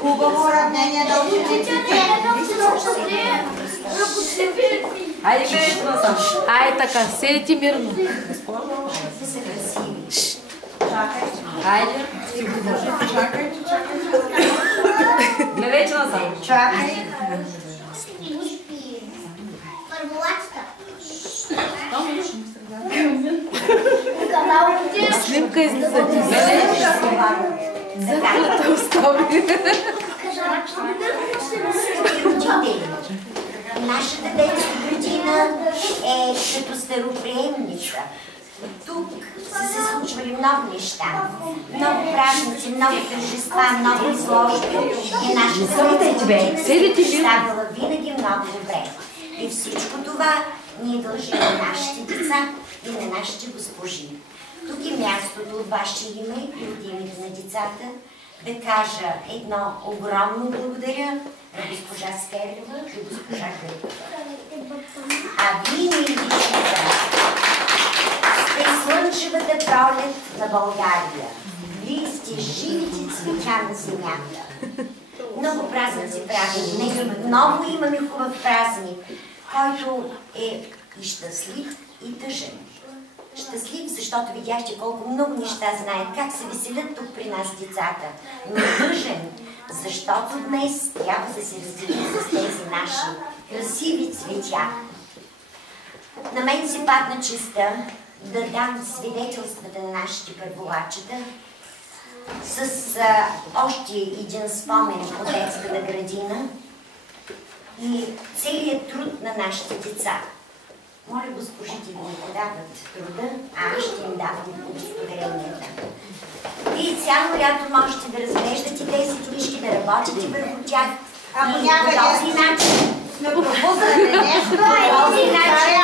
Хубаво равнение да учениците. Айде, бе, насам. Айде така, седите мирно. Айде. Чакай. Гледайте насам. Чакай. Снимка излиза ти. Захлата остави. Нашата детска градина е като староприемница. Тук са се случвали много неща. Много празници, много тържества, много изложби. И нашата детска градина се представила винаги много добре. И всичко това ние дължим на нашите деца и на нашите госпожи. Тук е мястото от ваше име и от името на децата да кажа едно огромно благодаря на госпожа Скерлева и госпожа Гъркова. А вие, мили дечица, сте слънчевата пролет на България. Вие сте живите цветя на земята. Много празници правим. Много имаме хубав празник, който е и щастлив, и тъжен. Щастлив, защото видяхте колко много неща знаят, как се веселят тук при нас децата. Но тъжен, защото днес трябва да се разделим с тези наши красиви цветя. На мен се падна честа да дам свидетелствата на нашите първолачета с още един спомен от детската градина и целият труд на нашите деца. Моля госпожите да ми подават труда, а аз ще им давам удостоверенията. Вие цяло лято можете да разглеждате тези книжки, да работите върху тях. Ако и някъде по този начин, сме пропуснали нещо, по този начин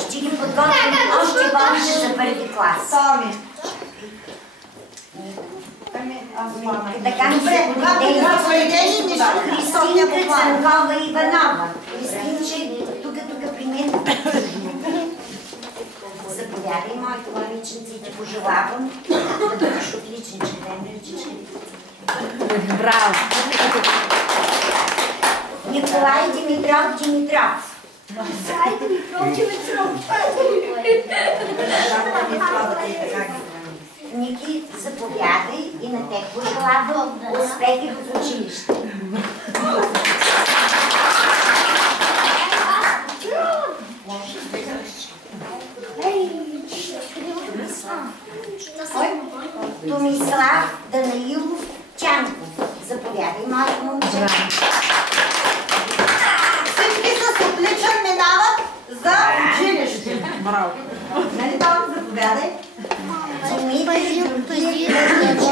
ще ги подготвим още повече за първи клас. Томи. Така ми се подадени Христинка Цанкова Иванова. Христинче, тук при мен. Заповядай, моите мамиченци, и ти пожелавам да бъдеш отличничка, да е миличичка. Браво! Николай Димитров Димитров. Ники, заповядай и на теб пожелавам успехи в училище. Томислав Данаилов Тянков. Заповядай, моят момче. Всички с отличен минават за училище. Браво! Нали там заповядай?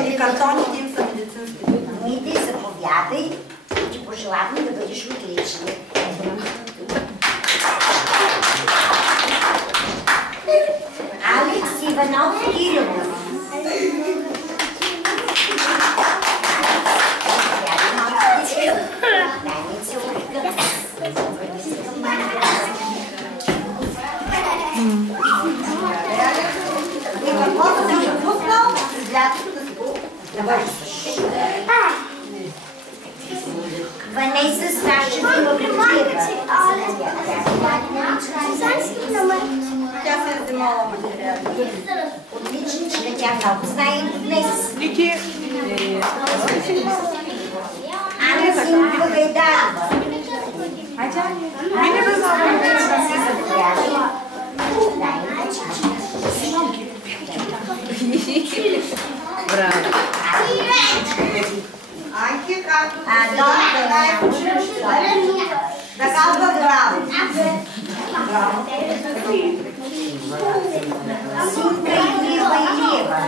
И картоните им са медицински. Дмитрий, заповядай и ти пожелавам да бъдеш отличен. Алекс Иванов Кирилов. Ванеса Сташева Георгиева. Тя се е вземала материали. Отличничка, тя много знае днес. Ники! Ана Синкова Гайдарова. Мине бе, мама! Браво! Анки, както така е училище. Да казва браво. Браво. Синка Илиева Илиева.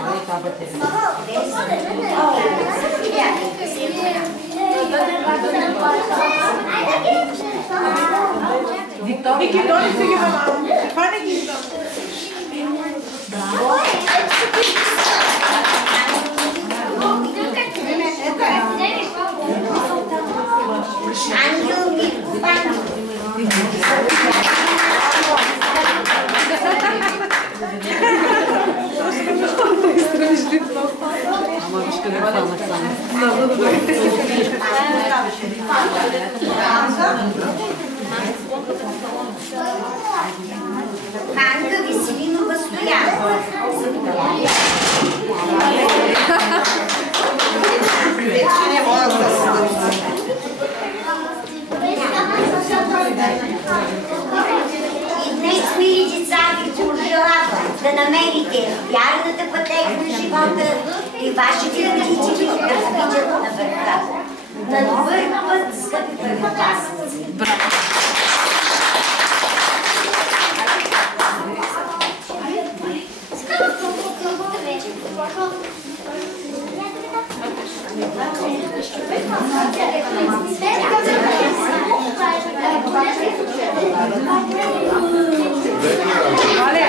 Ники, доли се ги мама! Хване ги! Браво! Ангел Мирков. да намерите вярната пътека на живота и вашите родители да видят на върха. На добър път, скъпи първокласници! Olha!